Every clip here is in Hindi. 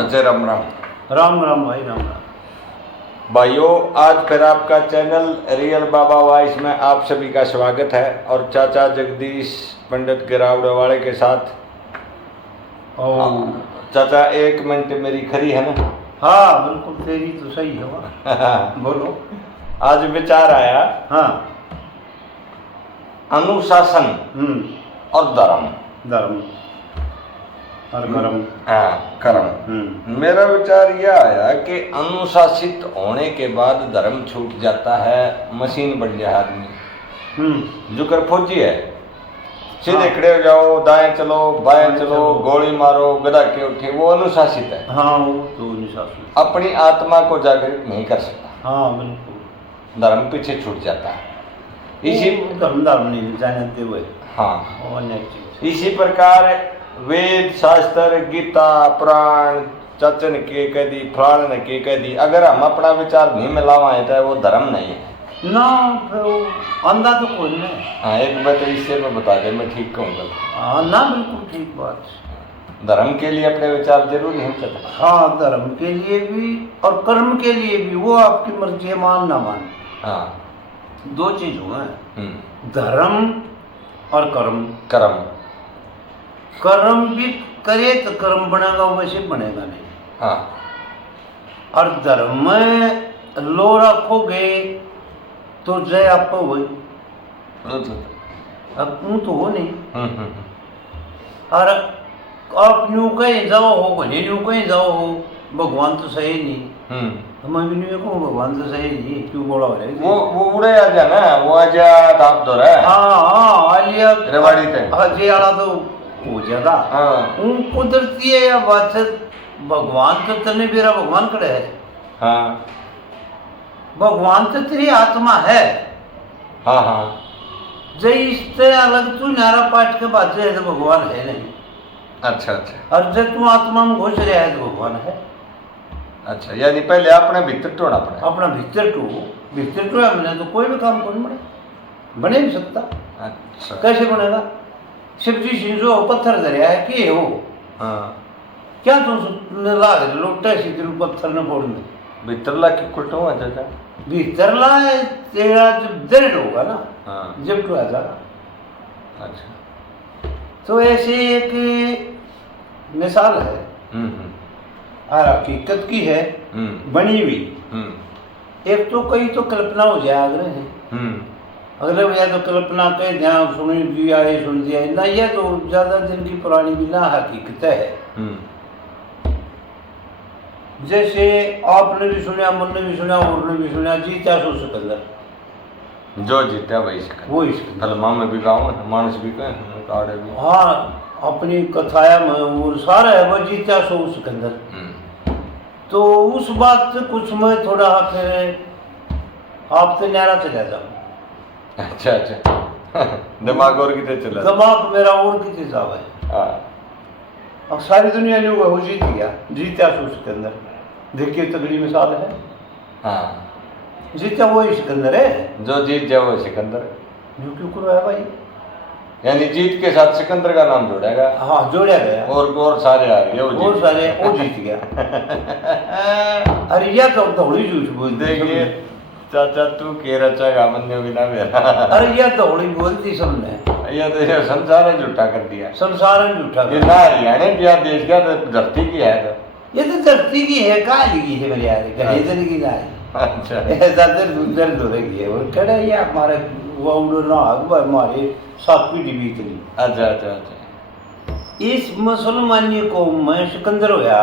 चाचा राम राम। राम राम भाई, राम राम। भाइयों, आज फिर आपका चैनल रियल बाबा वॉइस में आप सभी का स्वागत है और चाचा जगदीश पंडित गिरावड़े के साथ। चाचा 1 मिनट मेरी खरी है ना? हाँ बिल्कुल, तेरी तो सही है। बोलो। आज विचार आया, हाँ। अनुशासन और धर्म। धर्म और कर्म। हाँ, कर्म। मेरा विचार यह आया कि अनुशासित होने के बाद धर्म छूट जाता है, मशीन बन जाए आदमी। जो कर फौजी है, सीधे खड़े हो जाओ, दाएं चलो बाएं चलो, गोली मारो, गदा के उठे, वो अनुशासित है। हाँ, वो तो अनुशासित। अपनी आत्मा को जागृत नहीं कर सकता। हाँ बिल्कुल। धर्म पीछे छूट जाता है। इसी धर्म नहीं जानते हुए। हाँ, इसी प्रकार वेद शास्त्र गीता पुराण चचन के कह दी, फलान के कह दी, अगर हम अपना विचार नहीं मिलावाए तो वो धर्म नहीं है ना, फिर अंधा तो कोई नहीं। हाँ, एक बात इससे मैं बता दे, मैं ठीक कहूँगा। हाँ ना, बिल्कुल ठीक बात। धर्म के लिए अपने विचार जरूरी है चाचा। हाँ, धर्म के लिए भी और कर्म के लिए भी, वो आपकी मर्जी है, मान ना मान। हाँ, दो चीज हुआ, धर्म और कर्म। कर्म भी करे तो कर्म बनेगा, वैसे बनेगा नहीं। हाँ। और धर्म में लो रखोगे तो जय आप वही, अब तू तो हो नहीं। और आप न्यू कहीं जाओ हो, भले न्यू कहीं जाओ हो, भगवान तो सही नहीं। मैं भी नहीं कहूँ भगवान तो सही नहीं, क्यों बोला हो रहे वो उड़े आ जा ना, वो आ जा दाप दो रहा है। हाँ आलिया रेवाड़ी थे। हाँ जी, आला तो हो जाएगा। उन कुदरती है या बात है, भगवान तो तने मेरा भगवान खड़े है। हाँ, भगवान तो तेरी आत्मा है। हाँ हाँ। जय इससे अलग तू नारा पाठ के बाद है तो भगवान है नहीं। अच्छा अच्छा। और जब तू आत्मा में घुस रहा है तो भगवान है। अच्छा, यानी पहले अपने भीतर टोना पड़े। अपना भीतर टो है, मैंने तो कोई भी काम को नहीं बने नहीं सकता। अच्छा, कैसे बनेगा? शिवजी सिंह पत्थर दरिया है कि हो। हाँ, क्या तुम लाग लोटा सीधे पत्थर न फोड़ने भीतर ला के कुटो है चाचा। भीतर ला तेरा जब दर्द होगा ना, हाँ, जब तो आ जाएगा। अच्छा, तो ऐसे एक मिसाल है और हकीकत की है, बनी हुई। एक तो कई तो कल्पना हो जाए अगर है, अगले भैया तो कल्पना के ध्यान सुन दिया ना, यह तो ज्यादा दिन की पुरानी भी ना हकीकत है। जैसे आपने भी सुना, मन ने भी सुना, और ने भी सुना, जीता सो सिकंदर। जो जीता वही सिकंदर। वही सिकंदर। फिल्मा में भी गाँव मानस भी कहें, काड़े भी। हाँ, अपनी कथाया में वो सारा है, वह जीता सो सिकंदर। तो उस बात से कुछ मैं थोड़ा फिर आपसे न्यारा चला जाऊँ। अच्छा अच्छा। दिमाग और कितने चला? दिमाग मेरा और कितने जावा है। अब सारी दुनिया ने वो जीत गया, जीता सो सिकंदर। देखिए तगड़ी मिसाल है। हाँ, जीता वही सिकंदर है। जो जीत जाए वो सिकंदर। जो क्यों करो है भाई, यानी जीत के साथ सिकंदर का नाम जोड़ेगा। हाँ, जोड़ा गया। और सारे आ गए, और सारे वो जीत गया। अरे यह तो दौड़ी झूठ बोलती। देखिए चाचा, तू के रचागा मन्ने बिना मेरा। अरे यह दौड़ी बोलती सबने, ये तो ये संसार ने झूठा कर दिया। संसार ने झूठा ये ना हरियाणा क्या देश का, तो धरती की है। तो ये तो धरती की है, कहाँ लिखी है मेरे यार, कहीं से लिखी ना है। अच्छा, ऐसा दर्द हो रही है और खड़ा ये हमारे वो ना हमारे 7वीं डिबी इतनी। अच्छा अच्छा अच्छा। इस मुसलमानी कौम में सिकंदर होया।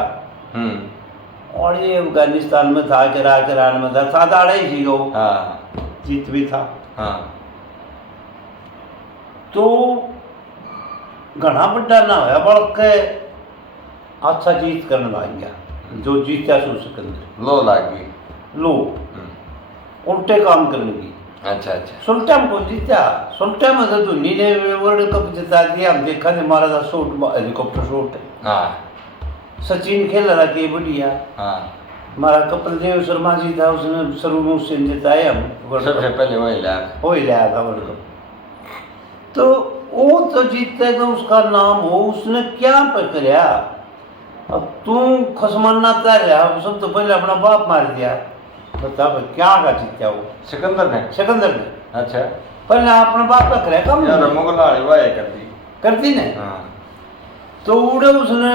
और ये अफगानिस्तान में था, ईरान में था, सादा ही थी वो। हाँ, जीत भी था। हाँ। तो घना बड़ा ना होया, बल्कि अच्छा जीत करने लग गया। जो जीता सो सिकंदर लो लागी लो उल्टे काम करने की। अच्छा अच्छा। सुल्तान को जीता, सुल्तान में तो धोनी ने वर्ल्ड कप जिता दिया। हम देखा ने मारा था शॉट, हेलीकॉप्टर शॉट। हाँ, सचिन खेल रहा कि बढ़िया। हाँ, हमारा कपिल देव शर्मा जी था, उसने शुरू में उससे जिताया हम सबसे पहले वही लाया था वर्ल्ड कप। तो वो तो जीतते तो उसका नाम हो, उसने क्या पकड़ा अब तू खसमाना तैयार रहा, सब तो पहले अपना बाप मार दिया, बता भाई क्या का जीत्या वो सिकंदर ने। सिकंदर ने अच्छा, पहले अपना बाप का करे कम यार मुगल वाली वाह करती ने। हाँ। तो उड़े उसने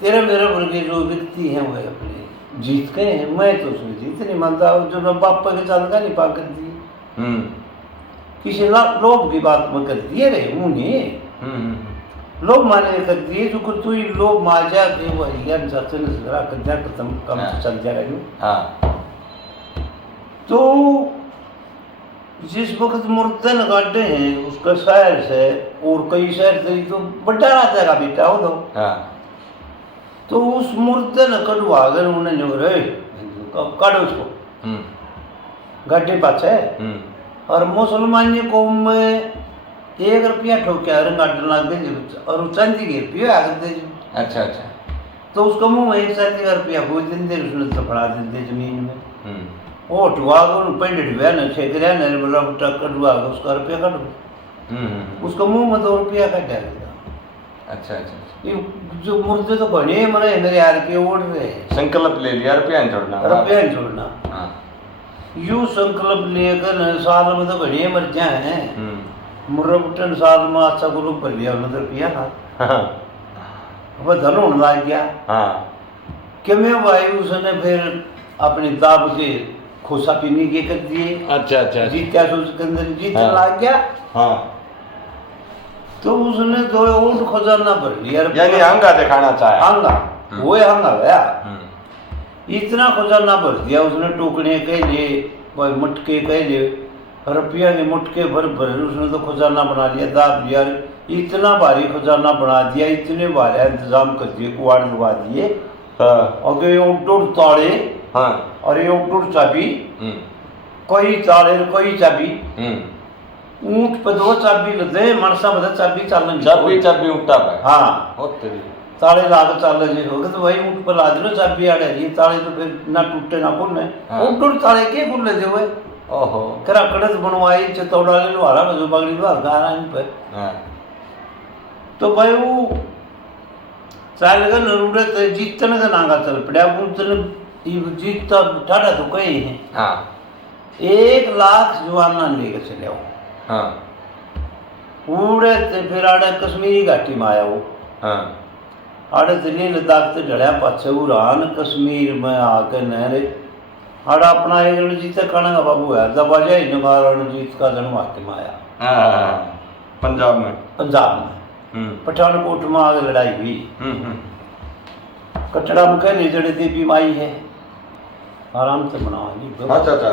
तेरे मेरे वर्गे जो व्यक्ति हैं वो अपने जीत गए हैं, मैं तो उसमें जीत नहीं मानता, जो मैं बाप के साथ का नहीं पा कर दी, किसी लोग की बात में कर दिए रे उन्हें लोग माने कर दिए, जो तू ही लोग मार जा के वो यार जाते ने जरा कर दिया खत्म कम से चल जाएगा जो। हाँ। तो जिस वक्त मुर्तन गाड़े हैं उसका शहर से और कई शहर से तो बड़ा राजा का बेटा हो तो उस मुर्दे ने कड़वा गए उन्हें जो रे काटो उसको गड्ढे पाछे। और मुसलमान कौम में 1 रुपया ठोक्या गाड़ लग गए और चांदी के रुपये आ गए। अच्छा अच्छा। तो उसका मुंह में 1 चांदी का रुपया हो देंगे, उसने दफड़ा देंगे जमीन में। वो ठुआ गए पेंड ढुआ न छेक रहा न बोला कटवा उसका रुपया काटो, उसका मुंह में 2 रुपया काट जाएगा। अच्छा अच्छा। ये जो मुर्दे तो बने मरे मेरे यार के ओढ़ रहे संकल्प ले लिया रुपया नहीं छोड़ना, रुपया नहीं छोड़ना। हाँ। यूं संकल्प लेकर साल में तो बने मर जाए मुर्रबटन साल में अच्छा गुरु कर लिया उन्होंने रुपया था वह धन होने लग गया। हाँ। कि मैं भाई उसने फिर अपनी दाब के खोसा पीने के कर दिए। अच्छा अच्छा। जीत्या उसके अंदर जीत लग गया। हाँ। तो उसने 2 ऊँट खजाना भर लिया, यानी हंगा दिखाना चाहे। हंगा वो हंगा गया, इतना खजाना भर दिया उसने, टोकने के लिए मटके के लिए रुपया के मुटके भर भर उसने तो खजाना बना लिया, दाब लिया, इतना भारी खजाना बना दिया, इतने भारी इंतजाम कर दिए, कुआड़ लगा दिए। और ये उड़ ताड़े और ये उड़ चाबी, कोई ताड़े कोई चाबी, ऊँट पे 2 चाबी लदे मनसा बता चाबी चलन चाबी उठा पे। हाँ ताले लाग चल जी हो गए तो भाई ऊँट पे ला दो चाबी आड़े, ये ताले तो फिर ना टूटे ना खुलने। उड़ ताले के खुले थे वो ओहो करा कड़त बनवाई चतौड़ा ले लुहारा में जो बगड़ी लुहार गा रहा इन पे। तो भाई वो चाल गए नरूड़े तो जीतने का नागा चल पड़ा, उतने जीतता ठाड़ा तो कहीं है। हाँ। 1 लाख जवाना लेकर चले आओ। हाँ। उड़े तो फिर आड़े कश्मीरी घाटी में आया वो। हाँ। आड़े तो ले लद्दाख से ढड़िया पाछे उड़ान कश्मीर में आकर नहरे आड़ा अपना एक रणजीत कणगा बाबू है दबा जाए नगारा रणजीत का जन्म हाथ में आया। हाँ। पंजाब में पठानकोट में आगे लड़ाई हुई। कटड़ा में कह ले जड़े देवी माई है आराम से बना ली। अच्छा अच्छा।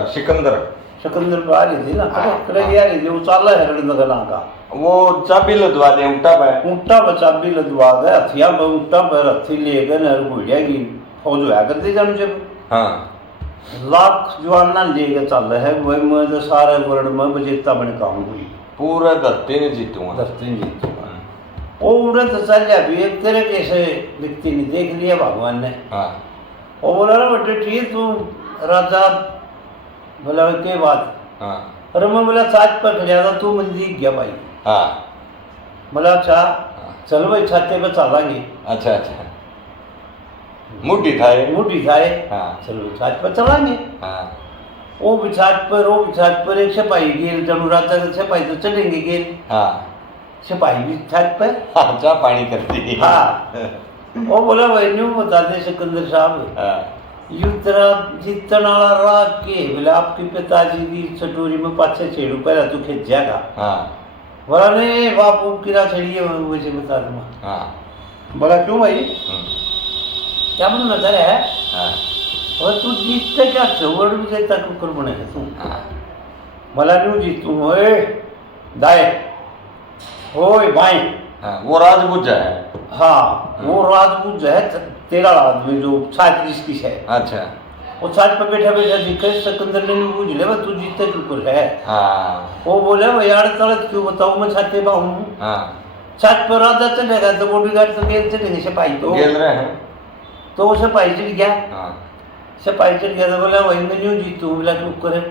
सिकंदर पर आ रही थी ना करे आ रही थी वो चाला है रणनगला का, वो चाबी लदवा दे ऊँटा पे चाबी लदवा गए हथिया पे ऊँटा पर हथी ले गए नर घोड़िया की फौज होया करती जन जब। हाँ। लाख जवाना लेके चल रहे है वही मैं तो सारे वर्ल्ड में विजेता बन काम हुई, पूरा धरती ने जीतूंगा। वो उड़े तो चल जा भी एक तेरे कैसे व्यक्ति ने देख लिया भगवान ने। हाँ। और बोला ना बेटे ठीक तू राजा बोला के बात। हाँ। अरे मैं बोला साथ पर खड़ा था तू मंदिर गया भाई। हाँ। बोला अच्छा चल भाई छाते पे चलांगे। अच्छा अच्छा। मुट्ठी खाए। हाँ। चलो छात पर चलांगे। हाँ। वो भी छात पर एक सिपाही गेल जनु राजा का सिपाही तो चलेंगे गेल। हाँ। सिपाही भी छात पर चाह पानी करती। हाँ। वो बोला भाई न्यू बता दे सिकंदर साहब। हाँ। यू तरह जीतन वाला राग के बोले आपके पिताजी की चटोरी में 5-6 छेड़ू पहला तू खेत जाएगा। हाँ। बोला नहीं बापू किरा छड़ी है वैसे बता दूंगा। हाँ। बोला क्यों भाई क्या बनना चाह रहा है। हाँ। और तू जीतते क्या चौड़ विजेता कुकर बनेगा तू। हाँ। बोला क्यों जीतू ओए दाए ओए भाई। हाँ। वो राजपूत है। हाँ वो राजपूत है तेरा आदमी जो छात जिसकी है। अच्छा। वो छात पर बैठा दिखे सिकंदर ने पूछ ले तू जीतते कुकर है। हाँ। वो बोले भाई यार तड़क क्यों बताऊँ मैं छाते पा हूँ। हाँ। छात पर राजा चलेगा तो बॉडीगार्ड तो गेल चलेंगे सिपाही तो गेल रहे हैं तो वो सिपाही चढ़ गया। हाँ। सिपाही चढ़ गया तो बोला वही मैं न्यू जीतू बोला क्यों करे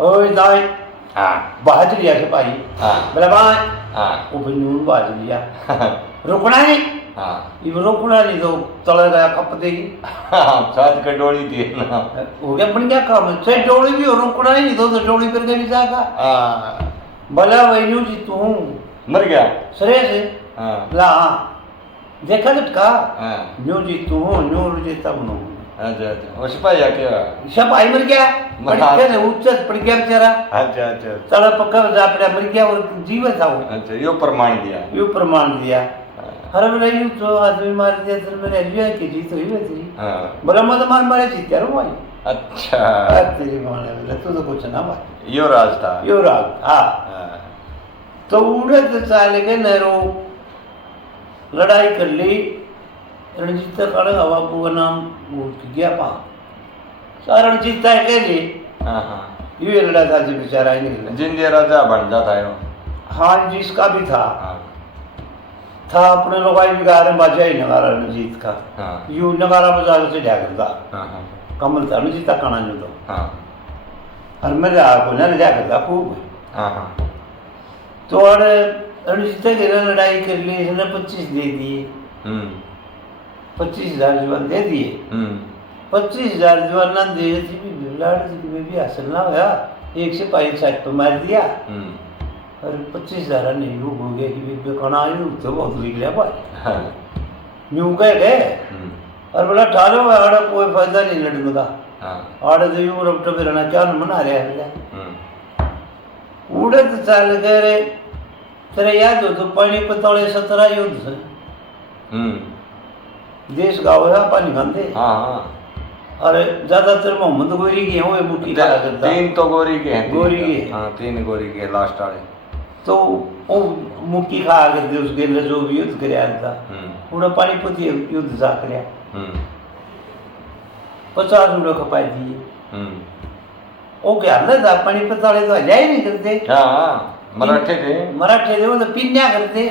ओए दाई। हाँ। बाज लिया सिपाही। हाँ। बोला भाई। हाँ। वो भी नून बाज लिया रुकना नहीं हाँ ये रोकना नहीं तो तला गया कप देगी। हाँ साथ का डोली थी ना। हो गया बन क्या काम है, चाहे डोली भी हो रोकना ही नहीं तो डोली पर के भी जाएगा। हाँ भला वही न्यू जी तू मर गया। सरे से हाँ ला देखा झटका हाँ न्यू जी तू न्यू रुझे तब नो। अच्छा अच्छा वो सिपाही क्या सब आई मर गया पड़ गया उच्च पड़ गया बेचारा। अच्छा अच्छा तड़ा पक्का जा पड़ा मर गया और जीवित था वो। अच्छा यो प्रमाण दिया। यो प्रमाण दिया। हर बेला यूं तो आदमी मार दिया तो मैंने रिया की जीत हुई थी। हाँ बड़ा मत मार मारे जीत यार भाई। अच्छा तेरी माने बोले तू तो कुछ ना भाई। यो राज था। यो राग हाँ। हाँ तो उड़े चाले के नेहरू लड़ाई कर ली। रणजीत काड़ हवा का नाम गया पा सारा रणजीत है के लिए। हाँ हाँ ये लड़ा था जो बेचारा ही निकला। जिंदे राजा बन जाता है वो। हाँ जिसका भी था हाँ था अपने लोग आई भी गा रहे बाजा ही नगारा रणजीत का। हाँ यू नगारा बजा के चढ़ा करता हाँ हाँ कमल था रणजीत का काना जो तो हाँ और मेरे आपको न लड़ा करता खूब। हाँ हाँ तो और रणजीत के लड़ाई कर ली इसने 25 दे दिए। 25,000 जवान दे दिए। 25,000 जवान ना दे थी भी लाड़ जी भी हासिल ना होया। एक से 5 साइड पे मार दिया और 25,000 नहीं यूं हो गया कि भी कना यूं तो बहुत बिक गया भाई। यूं कह गए और बोला ठालो आड़ा कोई फायदा नहीं लड़ने का। आड़े तो यूं रपटे पे रहना क्या मना रहा है। उड़े तो चाल गए रे तेरे याद हो तो पानीपत वाले 17 युद्ध से देश गाँव है पानी खाते। हाँ और ज्यादातर मोहम्मद गोरी के हैं मुट्ठी खाया करता। 3 तो गोरी के हैं। गोरी के हाँ 3 गोरी के लास्ट वाले। तो वो मुट्ठी खाया करते उसके लिए जो भी युद्ध कराया था पूरा पानीपत युद्ध सा कराया। 50 उड़े खपाई दिए। वो क्या ना था पानीपत वाले तो हजा ही नहीं करते। हाँ मराठे थे। मराठे थे वो तो पिन्या करते।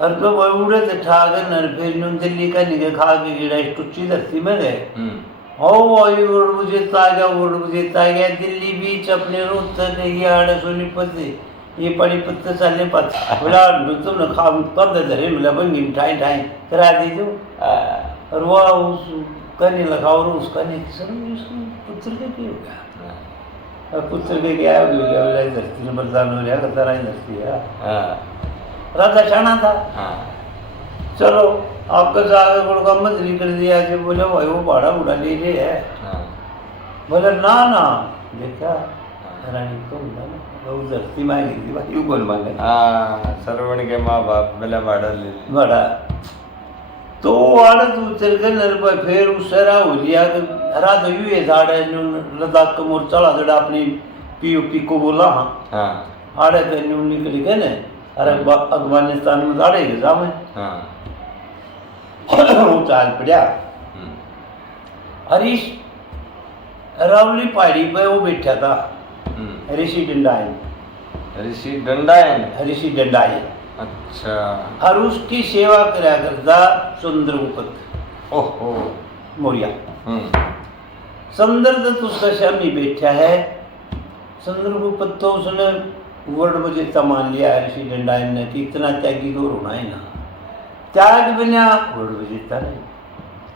और तो वो उड़े थे ठाकर नर फिर नुन दिल्ली का निके खा के गिरा टुच्ची धरती में गए। ओ वही उड़ मुझे गया दिल्ली बीच अपने रोहतक ये आड़े सोनीपत ये पानीपत साले पत बोला तुमने खा कब धरे मिला बंगी मिठाई ठाई करा दी जो। और वो उस करने लगा और उसका नहीं सर पुत्र के क्या हो गया और पुत्र के क्या हो गया बोला धरती में बरदान हो रहा कतरा ही धरती है राजा चाहना था। चलो आपका जाकर गुड़ का मछली कर दिया कि बोले भाई वो भाड़ा बुढ़ा ले ले है। बोले ना ना देखा रानी को वो धरती मांगी थी भाई यू कौन मांगे। सरवण के माँ बाप बोले भाड़ा ले भाड़ा तो आड़ तू चल के नर पर फिर उस सरा हो लिया कि हरा तो यू है साढ़े लद्दाख का मोर्चा चला जड़ा अपनी पी को बोला। हाँ आड़े के न्यू निकल गए ने अरे अफगानिस्तान में दाड़े के सामने वो चाल पड़ा। हरीश रावली पहाड़ी पे वो बैठा था ऋषि दंडायन। अच्छा और उसकी सेवा करा करता चंद्रगुप्त ओहो मौर्य। चंद्रदत्त उसका स्वामी बैठा है। चंद्रगुप्त तो उसने वर्ड मुझे मान लिया ऋषि दंडायन ने कि इतना त्यागी तो होना ही ना त्याग बिना वर्ड विजेता नहीं।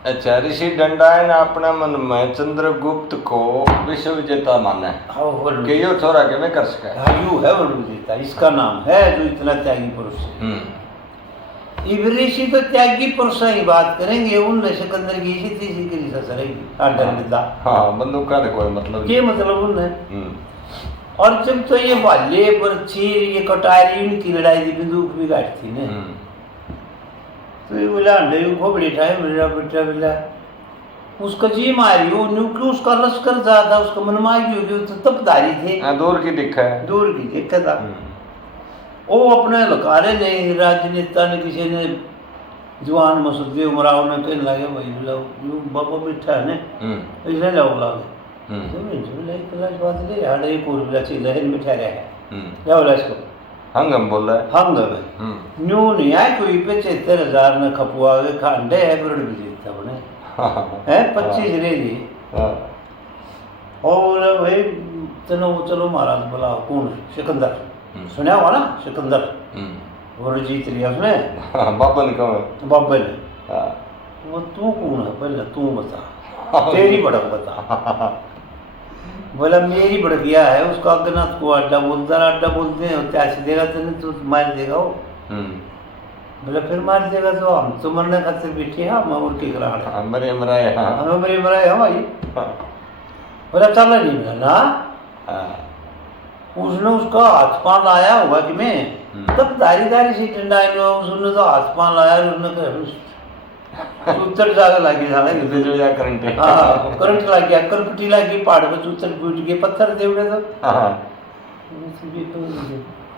अच्छा ऋषि दंडायन अपना मन में चंद्रगुप्त को विश्व विजेता माना है कि यो छोरा के में कर सका। हाँ यू है वर्ड विजेता इसका नाम है जो इतना त्यागी पुरुष है। ऋषि तो त्यागी पुरुष की बात करेंगे उनने सिकंदर की इसी तीसरी की सरेगी। हाँ बंदूक का कोई मतलब ये मतलब उनने। और जब तो ये बाल्य बरछीर ये कटारी उनकी लड़ाई थी बंदूक भी गाठ थी ना। तो ये बोला अंडे को बैठा है मेरा बेटा बोला उसका जी मारी वो न्यूक्लियस उसका लश्कर ज्यादा उसका मनमाई होगी तो तपदारी थे। दूर की दिक्कत है दूर की दिक्कत था। वो अपने लकारे ने राजनेता ने किसी ने जवान मसूदी उमराव ने कहने लगे भाई बोला बाबा बैठा है ना इसलिए लाओ लागे तो मैं बोला एक बात ले हाड़े एक और बोला चल लहर में ठहरा है क्या बोला इसको हंगम बोल रहा है हंगम न्यू नहीं आए कोई 75,000 ने खपुआ के खांडे है ब्रड भी जीता बने है 25 ले ली। और भाई चलो महाराज बोला कौन सिकंदर सुना हुआ ना सिकंदर और जीत लिया उसने। बाबन को बाबा ने। हाँ। वो तू कौन है पहले तू बता, तेरी भड़क बता। बोला मेरी भड़किया है उसका अगनाथ को अड्डा बोलते हैं, कैसे देगा तेने तो मार देगा वो। बोला फिर मार देगा तो हम तो मरने खातिर बैठे हैं, हम और की करा रहे हैं, मरे मराए हाँ हमें मरे मराए हम भाई। बोला चला नहीं मिला ना। उसने उसका हाथ पान लाया होगा कि मैं तब दारी सी ठंडा उसने तो हाथ पान लाया, उसने चूतर जाकर लगी था ना करंट। हाँ करंट लग गया, करपटी लगी पहाड़ पर, चूतर टूट गए, पत्थर दे उड़े तो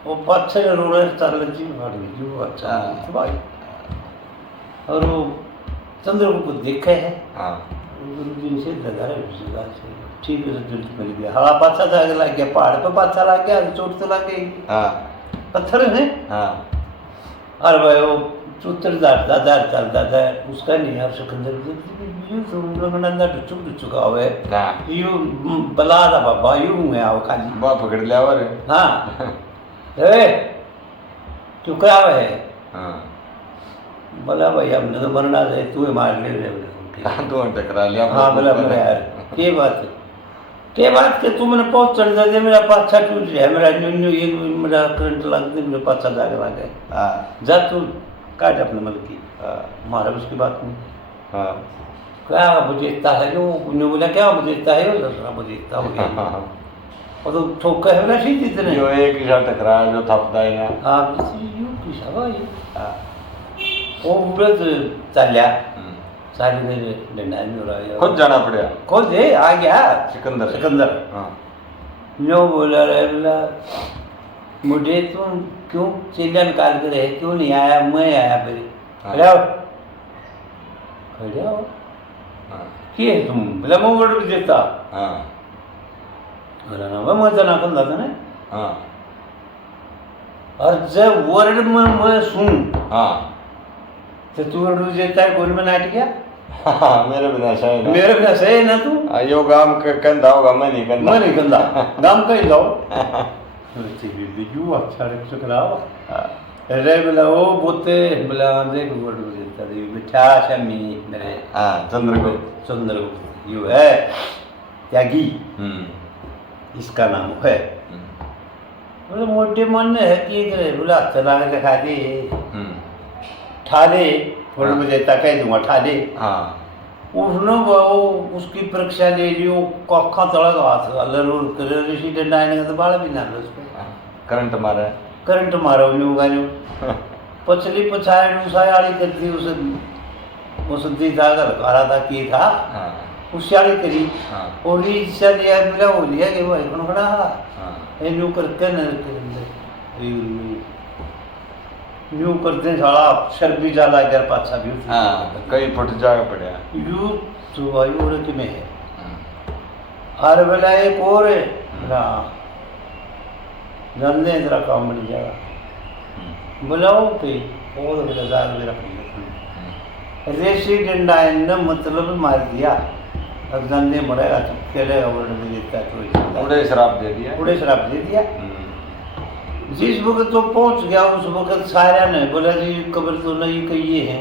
वो पत्थर रोड़े चल जी फाड़ गई जो। अच्छा भाई। और वो चंद्रगुप्त देखे है गुरु जी से लगा रहे ठीक है, मिल गया हवा पाछा जाके लग गया, पहाड़ पे पाछा लग गया, चोट तो लग गई पत्थर है। अरे भाई वो चूतर दादा चलता था उसका नहीं है, सिकंदर चुका हुआ है यू बला था बाबा यूं है आओ खाली बाप पकड़ लिया और हाँ ए चुका हुआ है। बोला भाई हमने तो मरना है, तू मार ले तू टकरा लिया। हाँ बोला मेरा यार ये बात के तू मैंने बहुत चढ़ जाते, मेरा पाछा टूट गया, मेरा ये मेरा करंट लग गया, मेरे पाछा जाके लग गया। जा तू काट अपने मल की मारा उसकी बात नहीं। क्या मुझे इतना है जो उन्होंने बोला क्या मुझे इतना है वो मुझे इतना हो गया और तो ठोका है ना सी जितने जो एक ही टकरा जो थपता है ना। हाँ यू की सवाई वो उड़द चलिया सारी मेरे डंडा नहीं हो रहा है, खुद जाना पड़ा, खुद है आ गया सिकंदर। नो बोला रे बोला मुझे तुम क्यों चिल्ला निकाल के रहे, क्यों नहीं आया, मैं आया फिर खड़े हो कि तुम बोला मैं वर्ड भी देता बोला ना मैं जना कर था ना। और जब वर्ड में मैं सुन तो तू वर्ड भी देता है कौन में नाट गया। मेरे बिना सही है ना तू यो गाम कंधा होगा मैं नहीं कंधा गाम का ही जाओ यू अच्छा रख कराओ रे बोला वो बोते बोला देख वर्ड भी देता है मिठा शमी मेरे चंद्रगुप्त यू है त्यागी इसका नाम है। बोले मोटे मन है कि बोला चला के दिखा दे ठाले वर्ड में देता कह दूंगा ठाले। उसने वो उसकी परीक्षा ले ली, वो कखा तड़क हाथ ऋषि डंडा आने का तो बाल भी ना लो उस पर करंट मारो न्यू गाने पछली पछाए उसायाली करती उसे दीदा कर कारा था की था उसायाली करी और रीच से लिया मिला हो लिया कि भाई कौन खड़ा ये न्यू करके न्यू करते साला शर्बी जाला इधर पाछा भी कई फुट जागा पड़ा यू तो भाई और कि में है हर बेला एक और है ना जानने तेरा काम बन जाएगा बुलाओ पे और बेला जार मेरा रेसी डंडा ने मतलब मार दिया, अब जानने मरेगा तो खेलेगा वर्ड में देता तो उड़े शराब दे दिया। जिस वक्त तो पहुंच गया उस वक्त सारा ने बोला जी कब्र तो नहीं कही है,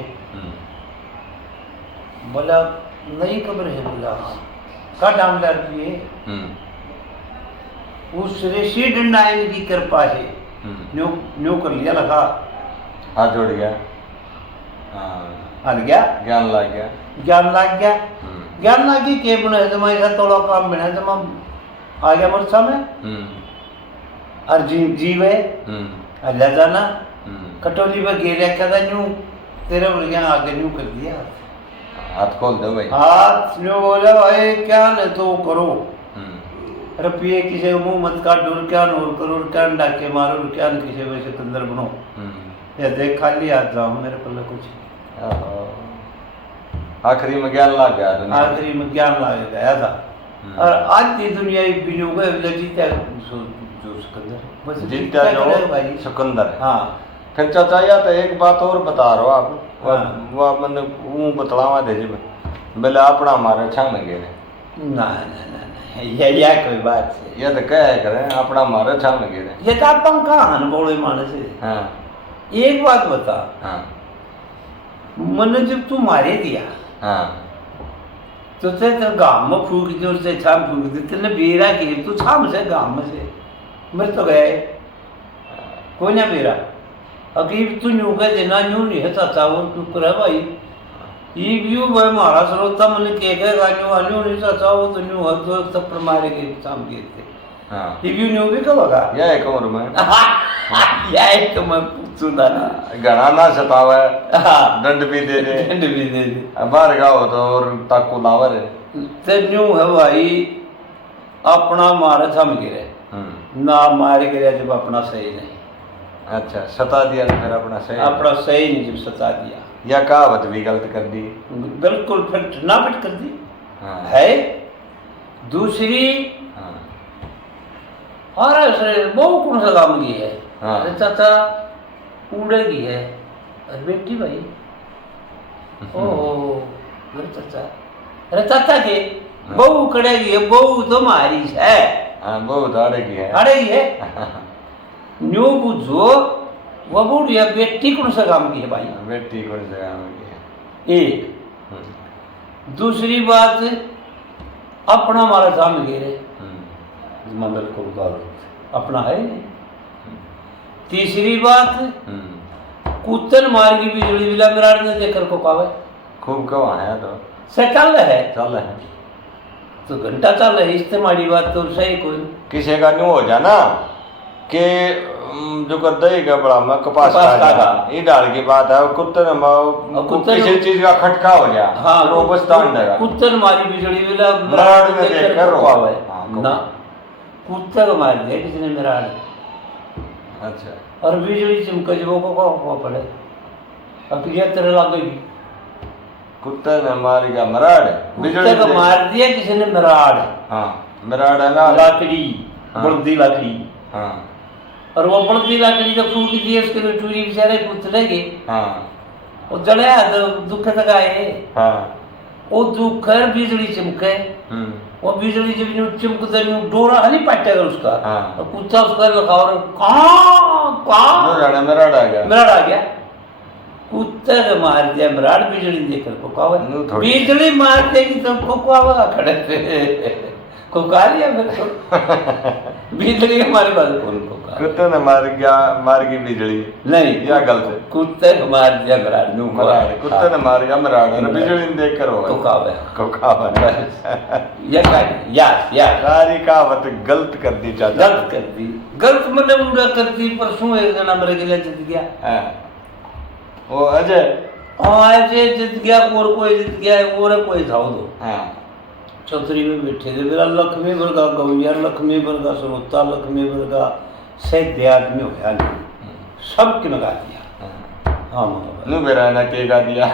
बोला नई कब्र है, बोला का डाम डाल दिए उस ऋषि डंडायन की कृपा है न्यू कर लिया लगा हाथ जोड़ गया हल गया ज्ञान लग गया ज्ञान लागी के बने जमा ऐसा थोड़ा काम बना जमा आ गया मरसा में और जीव है अल्लाह जाना कटोली में गेरिया कदा न्यू तेरे बढ़िया आगे न्यू कर दिया हाथ खोल दो भाई हाथ न्यू बोला भाई क्या न तो करो रुपये किसी मुंह मत का डोर क्या नोर करो क्या डाके मारो क्या किसी वैसे कंदर बनो या देख खाली हाथ जाऊँ मेरे पल्ले कुछ आखिरी में ज्ञान लग गया था और आज की दुनिया जीता जो सिकंदर हाँ फिर चाचा या तो एक बात और बता रहा आप वो मैंने वो बतलावा दे जी बोले अपना हमारे छा में गए ना या कोई बात से ये तो कह करें अपना हमारे छा में गए ये तो आप कहाँ बोले माने से हाँ एक बात बता, हाँ मैंने जब तू मारे दिया हाँ तो तेरे गांव में फूक दी और से छाम फूक दी, तेने बेरा की तू छाम से गांव में से मर तो गए कोई ना बेरा। अकीब तू न्यू कह देना न्यू नहीं है चाचा वो तू कर भाई ये व्यू भाई मारा सरोता मैंने के गान्यू आन्यू नहीं चाचा वो तो न्यू हद दो थप्पड़ मारे के शाम के थे। हाँ ये व्यू न्यू भी कब होगा या एक उम्र में या एक तो मैं सुना ना घना ना सतावा हाँ दंड भी दे दे दंड भी दे दे बाहर का हो तो और ताको लावर है ते न्यू है भाई अपना मारे थम गिरे ना मारे गिरे जब अपना सही नहीं। अच्छा सता दिया तो फिर अपना सही अपना सही नहीं जब सता दिया या कहावत भी गलत कर दी बिल्कुल फिर ना पिट कर दी। हाँ है दूसरी हाँ और बहु कौन सा काम की है हाँ। अरे चाचा उड़ेगी है अरे बेटी भाई ओ अरे चाचा के बहु कड़ेगी है बहु तुम्हारी है हाँ बहुत अड़ेगी है अड़ेगी है न्यू बुझो वो बूढ़िया बेटी कौन सा काम की है भाई बेटी कौन सा काम की है एक दूसरी बात अपना हमारा काम घेरे मंदिर को अपना है नहीं। तीसरी बात कुत्तन मार की बिजली बिला मिराड़ ने देखकर को पावे खूब कवा है तो से चल है तो घंटा चल रहा है इस्तेमाली बात तो सही कोई किसी का न्यू हो जाना कि जो कर दही का बड़ा मैं कपास का ये डाल की बात है कुत्ते किसी चीज का खटका हो गया हाँ वो बस्तान देगा कुत्तन मारी बिजली बिला मिराड़ ने देखकर को पावे हाँ, ना कुत्ते को मार दिया किसी ने मिराड़ अच्छा और बिजली चमके जब को पड़े अब ये तेरे लगेगी कुत्ते ने मार गया मराड़ कुत्ते को मार दिया किसी ने मिराड़ हाँ मिराड़ है ना लाकड़ी हाँ। बड़दी लाकड़ी हाँ और वो बड़दी लाकड़ी जब फूक दी उसके लिए टूरी बेचारे कुतलेगे हाँ वो जड़े तो दुख तक आए हाँ वो दुख है बिजली चमके वो बिजली जब यूं चमकते यूं डोरा हनी पाटेगा उसका हाँ। और कुत्ता उसका लखा और कहाँ मिराड़ आ गया मिराड़ आ गया कुत्ते को मार दिया मिराड़ बिजली देखकर को कहा बिजली मार देगी तो को आवेगा खड़े से को कारिया मेरे को बिजली हमारे पास कौन को कुत्ते ने मार गई बिजली नहीं या गलत कुत्ते को मार दिया मिराड़ नु मराड़ कुत्ते ने मार गया मराड़ और बिजली ने देख कर हो को या यार सारी कहावत गलत कर दी चाचा गलत कर दी गलत मतलब उड़ा कर दी परसों एक जना मेरे गिले जीत गया हाँ वो अजय हाँ ऐसे जीत गया और कोई जीत गया और कोई था दो हाँ चौधरी में बैठे थे मेरा लक्ष्मी वर्गा गौया लक्ष्मी वर्गा सरोता लक्ष्मी वर्गा सैद्य आदमी होया नहीं सबके लगा दिया हाँ नु मेरा ना के गा दिया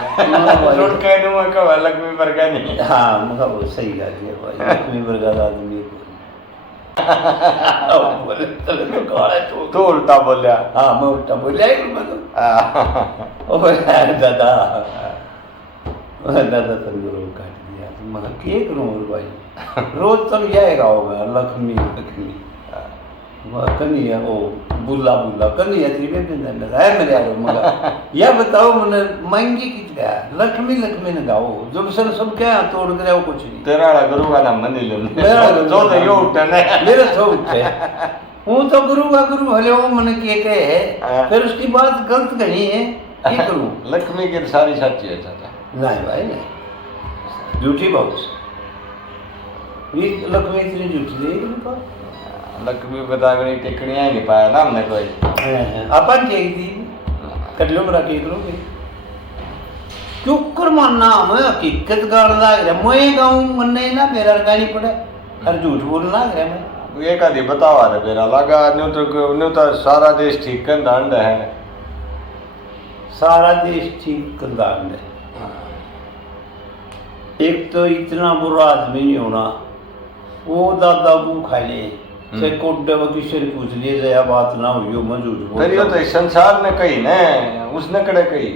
छोड़ के नु मैं कहा लक्ष्मी वर्गा नहीं हाँ मगर वो सही गा दिया भाई लक्ष्मी वर्गा का आदमी तो उल्टा बोलिया हाँ मैं उल्टा बोलिया दादा दादा तंदुरुस्त काट दिया मगर क्या करूँ भाई रोज तक जाएगा होगा लक्ष्मी लक्ष्मी कन्हैया ओ बुल्ला बुल्ला कन्हैया तेरे में है मेरे यार मगर यह बताओ मैंने महंगी कितना लक्ष्मी लक्ष्मी ने गाओ जब सर सब क्या तोड़ कर कुछ नहीं तेरा गुरु का नाम मंदिर ले मेरा जो तो यो उठने मेरे तो उठे हूँ तो गुरु का गुरु भले वो मैंने के है फिर उसकी बात गलत कही है क्या करूँ लक्ष्मी की सारी सच्ची है चाचा नहीं भाई नहीं झूठी बहुत ये लक्ष्मी इतनी झूठी देगी लक्ष्मी बता के टिकड़ियाँ ही नहीं पाया ना हमने कोई अपन ठीक थी कर लो मेरा के करोगे क्यों कर मानना मैं हकीकत गाल लाग रहा मैं गाऊं मन्ने ना मेरा गाली पड़े और झूठ बोलना लाग रहा मैं एक आदि बतावा रे मेरा लगा न्यू तो सारा देश ठीक कर दंड है सारा देश ठीक कर दंड है एक तो इतना बुरा आदमी नहीं होना वो दादा को खा ले से कोड्डे वकी से पूछ लिए जया बात ना हुई हो मजूद फिर ये तो संसार ने कही ने उसने कड़े कही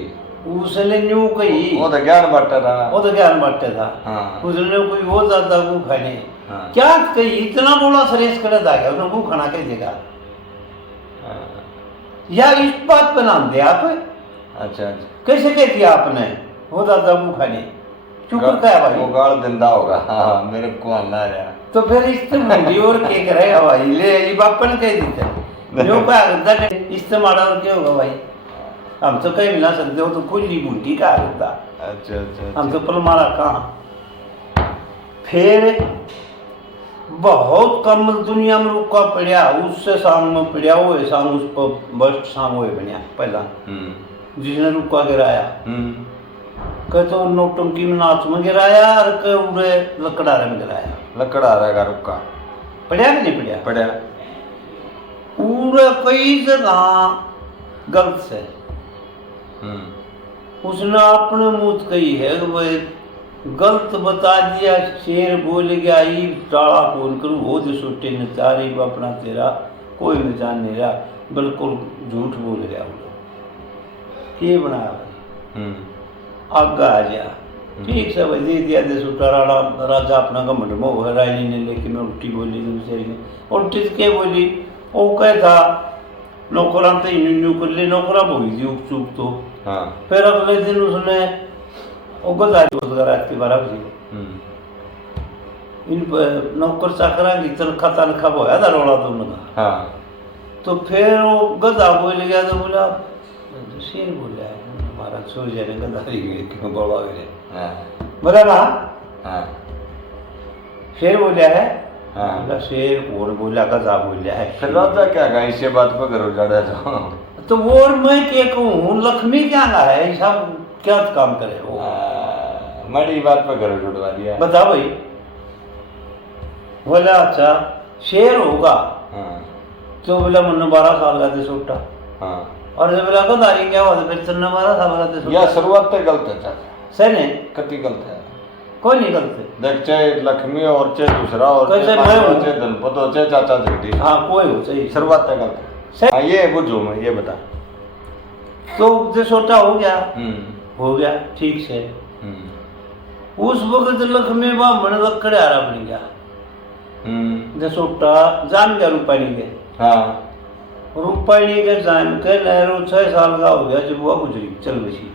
उसने न्यू कही वो तो ज्ञान बांटा था वो तो ज्ञान बांटे था हाँ। उसने कोई वो दादा को खा ले हाँ। क्या कही इतना बोला सरेस करे था क्या उसने को खाना के देगा या इस बात पर नाम दे आप अच्छा कैसे कह दिया आपने वो दादा भूखा नहीं चुप क्या भाई वो गाल दिंदा होगा। हाँ मेरे को आना रहा तो फिर इस्तेमाल और के करेगा भाई ले ये बापन कह देते जो का गद्दा इस्तेमाल और क्या होगा भाई हम तो कहीं मिला सकते हो तो कोई नहीं बूटी का गद्दा अच्छा हम तो पर मारा कहाँ फिर बहुत कम दुनिया में रुका पड़ा उससे सांग में पड़ा वो सांग उस पर बस्ट सांग हुए बनिया पहला जिसने रुका गिराया कह तो नौटंकी में नाच में गिराया और कह उड़े लकड़ारे में गिराया लकड़ारे का रुका पढ़िया कि नहीं पढ़िया पढ़िया पूरे कई जगह गलत से उसने अपने मुंह कही है कि भाई गलत बता दिया शेर बोल गया ई टाड़ा कौन करूँ वो जो सुट्टे ने चारी अपना तेरा कोई निशान नहीं रहा बिल्कुल झूठ बोल रहा वो लोग ये बनाया आगा आ गया ठीक से भाई दे दिया दे सुट्टा राजा अपना घमंड मोह रानी ने लेके मैं उल्टी बोली दूसरी ने उल्टी के बोली वो कहता नौकरा तो इन कर ले नौकरा बोली थी उप चूप तो फिर अगले दिन उसने रात के 12 बजे इन नौकर चाकरा की तनखा बोया था रोड़ा तो उनका तो फिर वो गधा बोल गया तो बोला तो शेर बोला हमारा सो जाने गधारी क्यों बड़ा गए बोला ना शेर बोला है बोला शेर कौन बोला गधा बोला है फिर राजा क्या कहा इसे बात पर करो जड़ा तो वो और मैं क्या कहूँ लक्ष्मी क्या ना है सब क्या काम करे वो मड़ी बात पर करो जुड़वा दिया बता भाई बोला अच्छा शेर होगा तो बोला मन 12 साल का थे छोटा और जब बोला गधारी क्या हुआ तो फिर 12 साल का थे या शुरुआत तो गलत है चाचा सही नहीं कति गलत है कोई नहीं गलत देख चाहे लक्ष्मी और चाहे दूसरा और चाहे धनपत हो चाहे चाचा जगदीश हाँ कोई हो चाहिए शुरुआत तो गलत है ये बुझो मैं ये बता तो जो छोटा हो गया ठीक से उस वक्त लक्ष्मी बामण लकड़े आ रहा बन गया जो छोटा जान गया रूपाणी के रूपाणी के जान के नहरों 6 साल का हो गया जब वो गुजरी चल बसी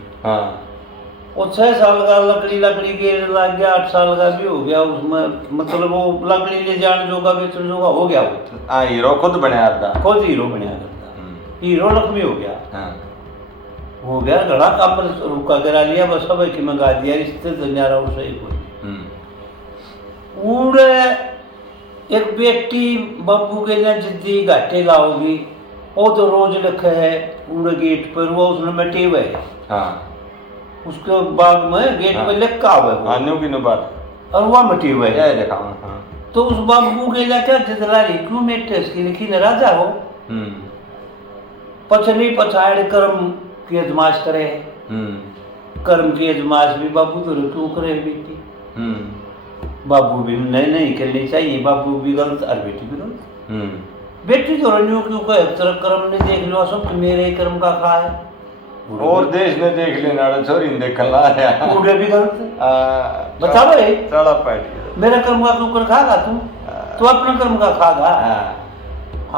वो 6 साल का लकड़ी के लग गया 8 साल का भी हो गया उसमें मतलब वो लकड़ी ले जान जोगा बेचन जोगा हो गया वो हीरो खुद बनाया था खुद हीरो बनाया करता हीरो लक्ष्मी हो गया हो गया घड़ा काम पर रुका करा लिया बस सब की मंगा दिया रिश्ते दुनिया सही कोई उड़े एक बेटी बाबू के लिए जिद्दी घाटे लाओगी वो तो रोज लिखे है उड़े गेट पर वो उसने मिटे हुए उसके बाग में गेट पे लिखा हुआ है और वह मिटे हुए तो उस बाबू के लिए क्या जितला रही क्यों मेटे इसकी लिखी न राजा हो पछली पछाड़ कर्म की अजमाश करे कर्म की अजमाश भी बाबू तो क्यों करे बेटी बाबू भी नहीं करनी चाहिए बाबू भी गलत और बेटी भी गलत बेटी तो रनियों क्यों कहे तरह कर्म ने देख लो सब कि मेरे ही कर्म का खा है और देश ने देख लेना छोरी देखने ला रहा उड़े भी गलत बता भाई चढ़ा पैट मेरा कर्म का क्यों कर खागा तू अपना कर्म का खागा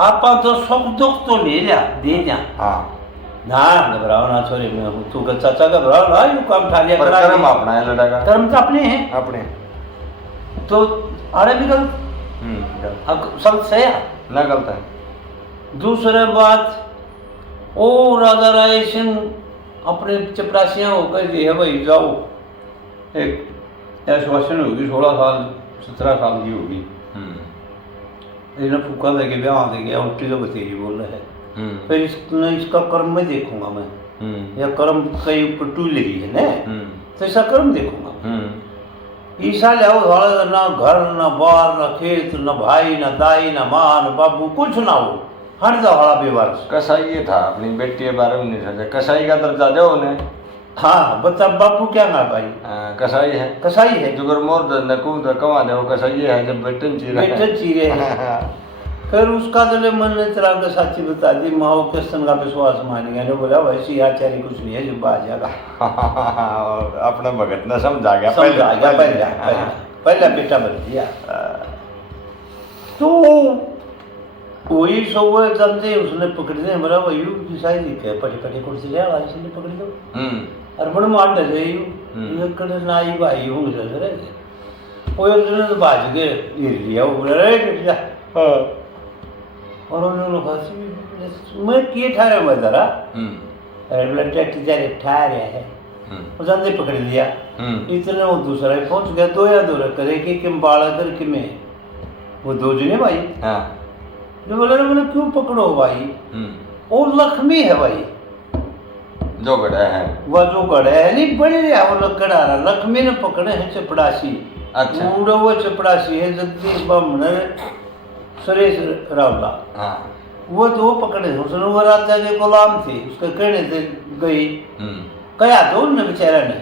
आप तो सब दुख तो ले जा दे जा ना घबराओ ना छोरी तू का चाचा घबराओ ना यू काम खा लिया कर्म अपना है लड़ागा कर्म तो अपने हैं अपने तो अरे भी गलत अब सब सही ना गलत है दूसरे बात ओ राजा राय सिंह अपने चपरासियां होकर दिए भाई जाओ एक आश्वासन होगी 16 साल 17 साल की होगी इन्हें फूका दे के ब्याह दे गया उल्टी तो बतेरी बोल रहे है फिर इसका कर्म मैं देखूंगा मैं या कर्म कहीं ऊपर टू लगी है ना तो इसका कर्म देखूंगा ईसा ले आओ ना घर ना बार ना खेत ना भाई ना दाई ना माँ ना बाबू कुछ ना हो हर दहाड़ा बेवार कसाई था अपनी बेटी के बारे में नहीं सोचा कसाई का दर्जा दो उन्हें हाँ बता बापू क्या ना भाई कसाई है जुगर मोर नकूम तो कमा दे वो कसाई है जब बेटन चीरे है फिर उसका तो मन ने तरह का साची बता दी माँ कृष्ण का विश्वास मान गया ने बोला वैसे आचार्य कुछ नहीं है जो आ जाएगा अपना भगत ने समझा गया पहला बेटा बन दिया तो वही सो वो चलते उसने पकड़ दिया मेरा वही की शायद के पटे पटे कुर्सी ले आया इसने पकड़ दो और बड़ मार दे ये कड़े नाई भाई हूं रे वो एक दिन तो बाज के लिया वो बोला रे जा और उन्होंने कहा मैं किए ठहरे हुआ जरा अरे बोला टैक्सी जा ठहरे है वो जल्दी पकड़ लिया इतने वो दूसरा पहुंच गया दो या दो करे कि किम बाड़ा कर कि मैं वो दो जने भाई जो बोले ना मैंने क्यों पकड़ो भाई वो लक्ष्मी है भाई जो गड़ा है वह जो गड़ा है नहीं बड़े रहा वो गड़ा रहा लक्ष्मी ने पकड़े हैं चपड़ासी अच्छा उड़ा वो चपड़ासी है जगदीश बामण सुरेश रावला वो तो पकड़े उसने वो राजा के गुलाम थे उसके कहने से गई कहा तो उन्होंने बेचारा ने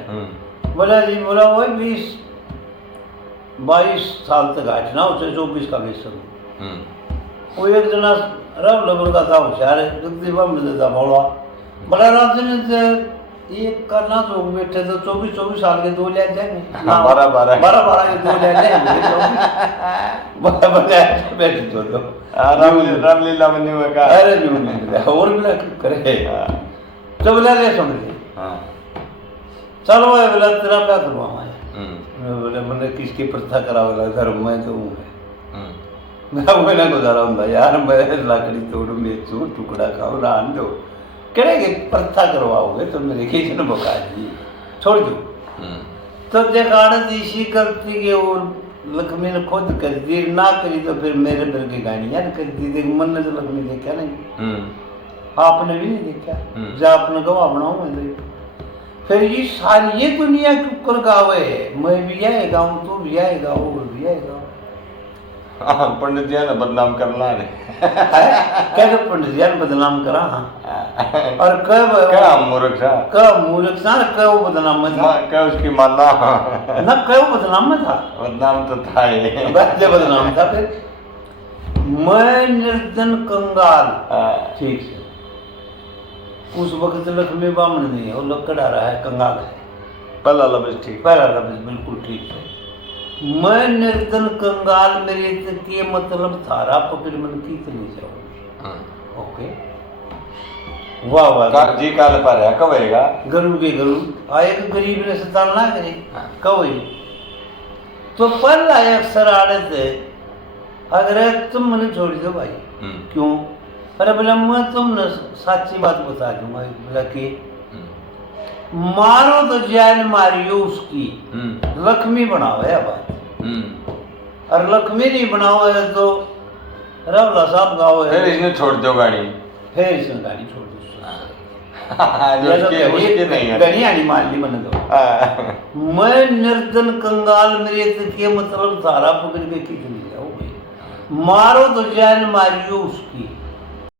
बोला जी बोला वो 22 साल तक घटना उसे 24 का बेसन वो एक जना रब लबर का था होशियार है जगदीश बामण था बोला बड़ा राजा ने ये करना तो बैठे तो 24 साल के दो ले जाएंगे 12 के दो ले जाएंगे 12 बैठे तो रामलीला में नहीं हुआ अरे नहीं और भी करे तो बोला ले समझे चलो बोला तेरा क्या करवाऊँ बोले मैंने किसकी प्रथा करा बोला घर में तो हूँ मैं गुजारा हूँ यार मैं लकड़ी तोड़ू बेचू टुकड़ा खाऊँ रान दो करेंगे प्रथा करवाओगे तो मेरे किचन बका दी छोड़ दो तो जगाड़त इसी करती कि और लक्ष्मी ने खुद कर दी ना करी तो फिर मेरे मेरे की गाड़ियाँ कर दी देख मन ने तो लक्ष्मी देखा नहीं आपने भी नहीं देखा जब आपने गवाह बनाऊँ मैं फिर ये सारी ये दुनिया क्यों कर गावे मैं भी आएगा हूँ तू भी आएगा वो भी आएगा पंडित जी ने बदनाम करना है कैसे पंडित जी ने बदनाम करा और कब मूर्ख था कब बदनाम में था क्या उसकी मानना ना कब बदनाम में था बदनाम तो था ही बदनाम था फिर मैं निर्धन कंगाल ठीक से उस वक्त लक्ष्मी बामण नहीं और लकड़ा रहा है कंगाल है पहला लफ्ज ठीक बिल्कुल ठीक है मैं निर्धन कंगाल मेरे के मतलब थारा पकड़ मन की चली जाओ ओके वाह वाह जी काल पर है कवेगा गरु के गरु आए गरीब ने सतान ना करे कवे तो पर आए अक्सर आड़े थे अगर तुम मैंने छोड़ दो भाई क्यों अरे बोला मैं तुमने सच्ची बात बता दूंगा बोला कि मारो तो जान मारियो उसकी लक्ष्मी बनाओ है बात और लक्ष्मी नहीं बनाओ है तो रवला साहब गाओ है फिर इसने छोड़ दो गाड़ी फिर इसने गाड़ी छोड़ दो नहीं गड़िया नहीं मान ली मन दो मैं निर्धन कंगाल मेरे के मतलब सारा पकड़ के कितनी जाओ मारो तो जान मारियो उसकी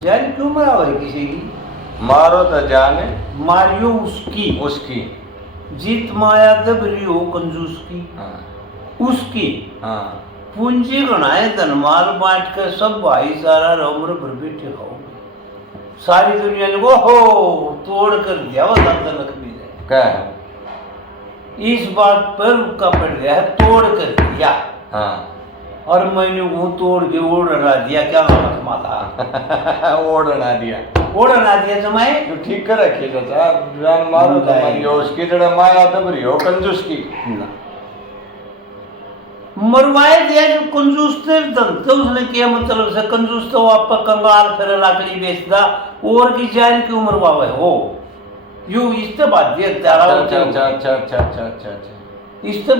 जान क्यों मराओ है किसी की मारो तो जाने मारियो उसकी जीत माया दबरियो कंजूस की उसकी पूंजी गणाए धनमाल बांट कर सब भाईचारा रौम्र भर बैठे खाओगे सारी दुनिया ने वो हो तोड़ कर दिया वो दादा लक्ष्मी ने क्या इस बात पर रुका पड़ गया है तोड़ कर दिया और मैंने वो तोड़ के ओढ़ना दिया क्या लक्ष्मा था ओढ़ना दिया जमाए तो ठीक कर रखिए चाचा जान मारो तो मारियो उसकी जड़ा माया दबरी हो कंजूस की मरवाए दिया जो कंजूस थे तो उसने किया मतलब से कंजूस तो आप कंगाल फिर लाकड़ी बेचदा और की जान क्यों मरवावे हो यू इससे बात दिया तारा अच्छा इससे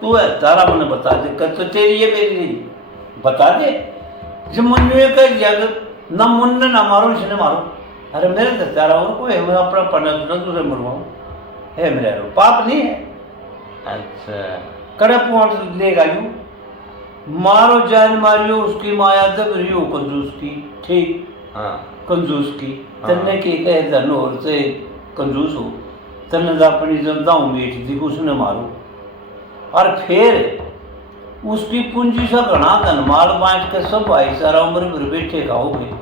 तू है तारा मैंने बता दे तो तेरी ये मेरी नहीं बता दे जब मुझे कह दिया ना मुन्ने ना मारो इसने मारो अरे मेरे तो तारा और कोई मैं अपना पढ़ना दूसरे मरवाऊँ है मेरा पाप नहीं है अच्छा कड़े पहुंच लेगा यू मारो जान मारियो उसकी माया दबरियो कंजूस की ठीक कंजूस की तन्ने की कहे धन और से कंजूस हो तन्ने अपनी जनता उम्मीद थी उसने मारो और फिर उसकी पूंजी से घना धन माल बांट के सब भाईचारा उम्र भर बैठे खाओगे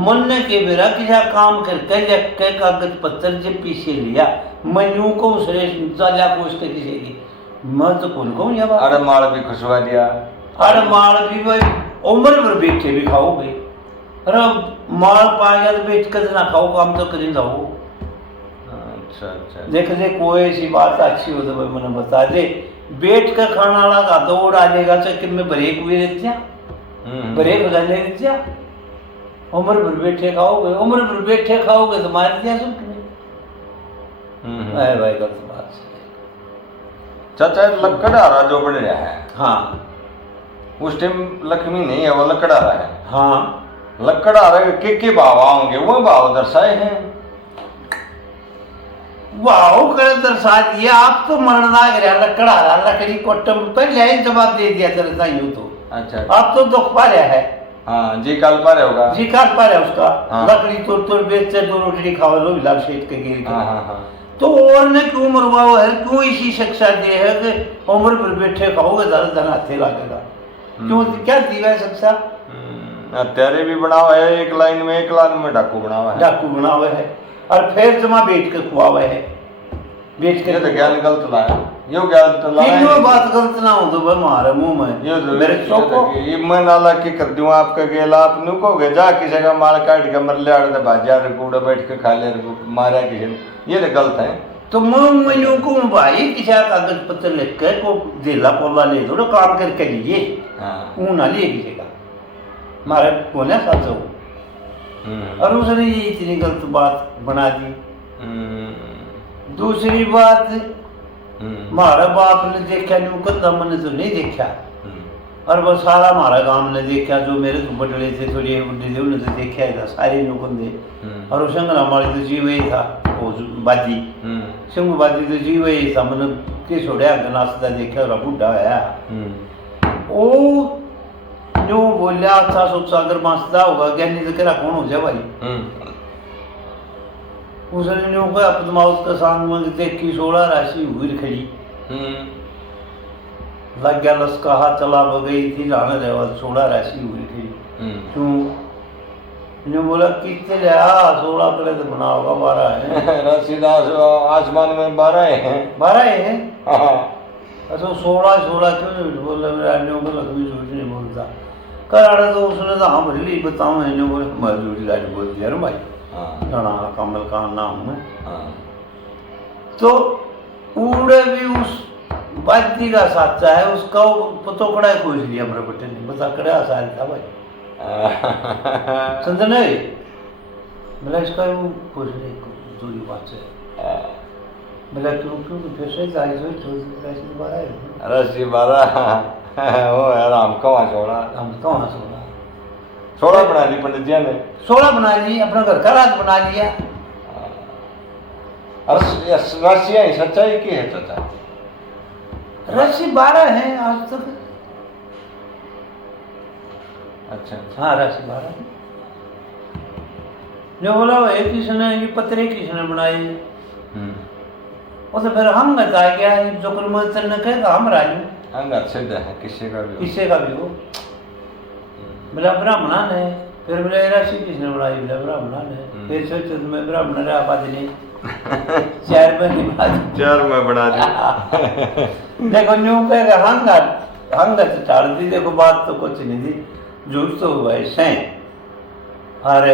मन के बेरा किसा काम करके कागज पत्थर जब पीछे लिया मनु को उसने जा को उसके किसी की मैं तो कौन कहूँ या बात अरे माल भी खुशवा दिया अरे माल भी भाई उम्र भर बैठे भी खाओगे अरे माल पा गया तो बेच कर ना खाओ, काम तो करी जाओ। अच्छा अच्छा। देख ले कोई ऐसी बात अच्छी हो तो भाई मैंने बता दे, बैठ कर खाना लगा दौड़ आ जाएगा चक्कर में ब्रेक भी रहती, ब्रेक हो जाने रहती, उम्र भर बैठे खाओगे, उम्र भर बैठे खाओगे तो मार दिया सुन भाई गलत बात है। चाचा लकड़हारा जो बन रहा है, हाँ उस टाइम लक्ष्मी नहीं है, वो लकड़हारा है। हाँ लकड़हारा के भाव होंगे, वो भाव दर्शाए हैं। वाह कर दर्शा दिया आप तो मरना गया लकड़हारा, लकड़ी कोटम पहले ही जवाब दे दिया चलता यूं तो। अच्छा आप तो दुख पा रहा है। हाँ जी काल पर होगा, जी काल पर है उसका। हाँ। लकड़ी तोड़ बेचते, 2 रोटी खाओ लो लाल शेट के गिर के। हाँ हाँ हाँ। तो और ने क्यों मरवाओ है, क्यों इसी शिक्षा दे है कि उम्र भर बैठे खाओगे ज्यादा धन हाथे लगेगा, क्यों क्या दी है शिक्षा? हत्यारे भी बना हुआ है, एक लाइन में डाकू बना हुआ है, डाकू बना हुआ है, और फिर जमा बेच के खुआ हुआ है, बेच के। ये तो ज्ञान गलत लाया, यो गलत लाया, तीनों बात गलत ना हो तो भाई मारे मुंह में ये तो मेरे चौको। ये मैं नाला की कर दूं आपका गेला, आप नुकोगे जा किसी का माल काट के मर ले आड़े बाजार कूड़ा बैठ के खा ले मारा किसी ने, ये तो गलत है। तो मैं यूं कहूं भाई किसी कागज पत्र लिख के को दिला पोला ले दो, काम करके लिए ऊँ ना लिए किसी का, मारे बोले साथ हो। और उसने ये इतनी गलत बात बना दी। दूसरी बात, हमारा बाप ने देखा नहीं, कंधा मैंने तो नहीं देखा, और वो सारा हमारा गांव ने देखा, जो मेरे तो बटले थे थोड़ी बुढ़े थे उन्हें तो देखा ही था सारे कंधे। और वो संग हमारी तो जीव ही था, वो बाजी सिंह बाजी तो जीव ही था, मतलब के छोड़िया नाश्ता देखा और बुढ़ा आया वो जो बोलिया अच्छा सोचा अगर मास्ता होगा ज्ञानी तो करा कौन हो जाए भाई। उसने न्यू को अपना उसका सांग में देखी 16 राशि हुई खड़ी, लग गया लसका हाथ चला गई थी लाने रहे 16 राशि हुई खड़ी। क्यों न्यू बोला कितने लिया 16 पहले तो बना होगा 12 है रसीदास आसमान में 12 है, 12 है। अच्छा 16 क्यों बोल रहा न्यू को लक्ष्मी झूठ नहीं बोलता कराड़ा, तो उसने तो हाँ भले बताऊँ मैंने बोले मैं झूठी लाइट बोल दिया रे भाई, राणा कमल का नाम है। तो उड़े भी उस बाती का साचा है, उसका पतो कड़ा खोज लिया मेरे बेटे ने, बता कड़ा आसान था भाई समझ नहीं बोला इसका वो खोज ले दूरी बात है बोला क्यों क्यों फिर से जारी से थोड़ी 12 है रसी 12 वो है राम कहाँ छोड़ा, हम कहाँ सोना 16 बना ली पंडित जी ने, 16 बना ली, अपना घर का राज बना लिया। रसिया ही सच्चाई की है चाचा, राशि 12 है आज तक। अच्छा हाँ राशि 12 है। जो बोला ये किसने ये पत्रे किसने बनाई, वो तो फिर हम बता गया जो कुलमंत्र ने कहेगा हम राजू अंग सिद्ध है किसी का भी हो। बोला ब्राह्मणा ने, फिर बोले राशि किसने बनाई, बोला ब्राह्मणा ने, फिर सोचो मैं ब्राह्मण रहा बात नहीं 4 में बना दी देखो न्यू कहेगा हंगत टाल दी, देखो बात तो कुछ नहीं थी, झूठ तो हुआ है सही। अरे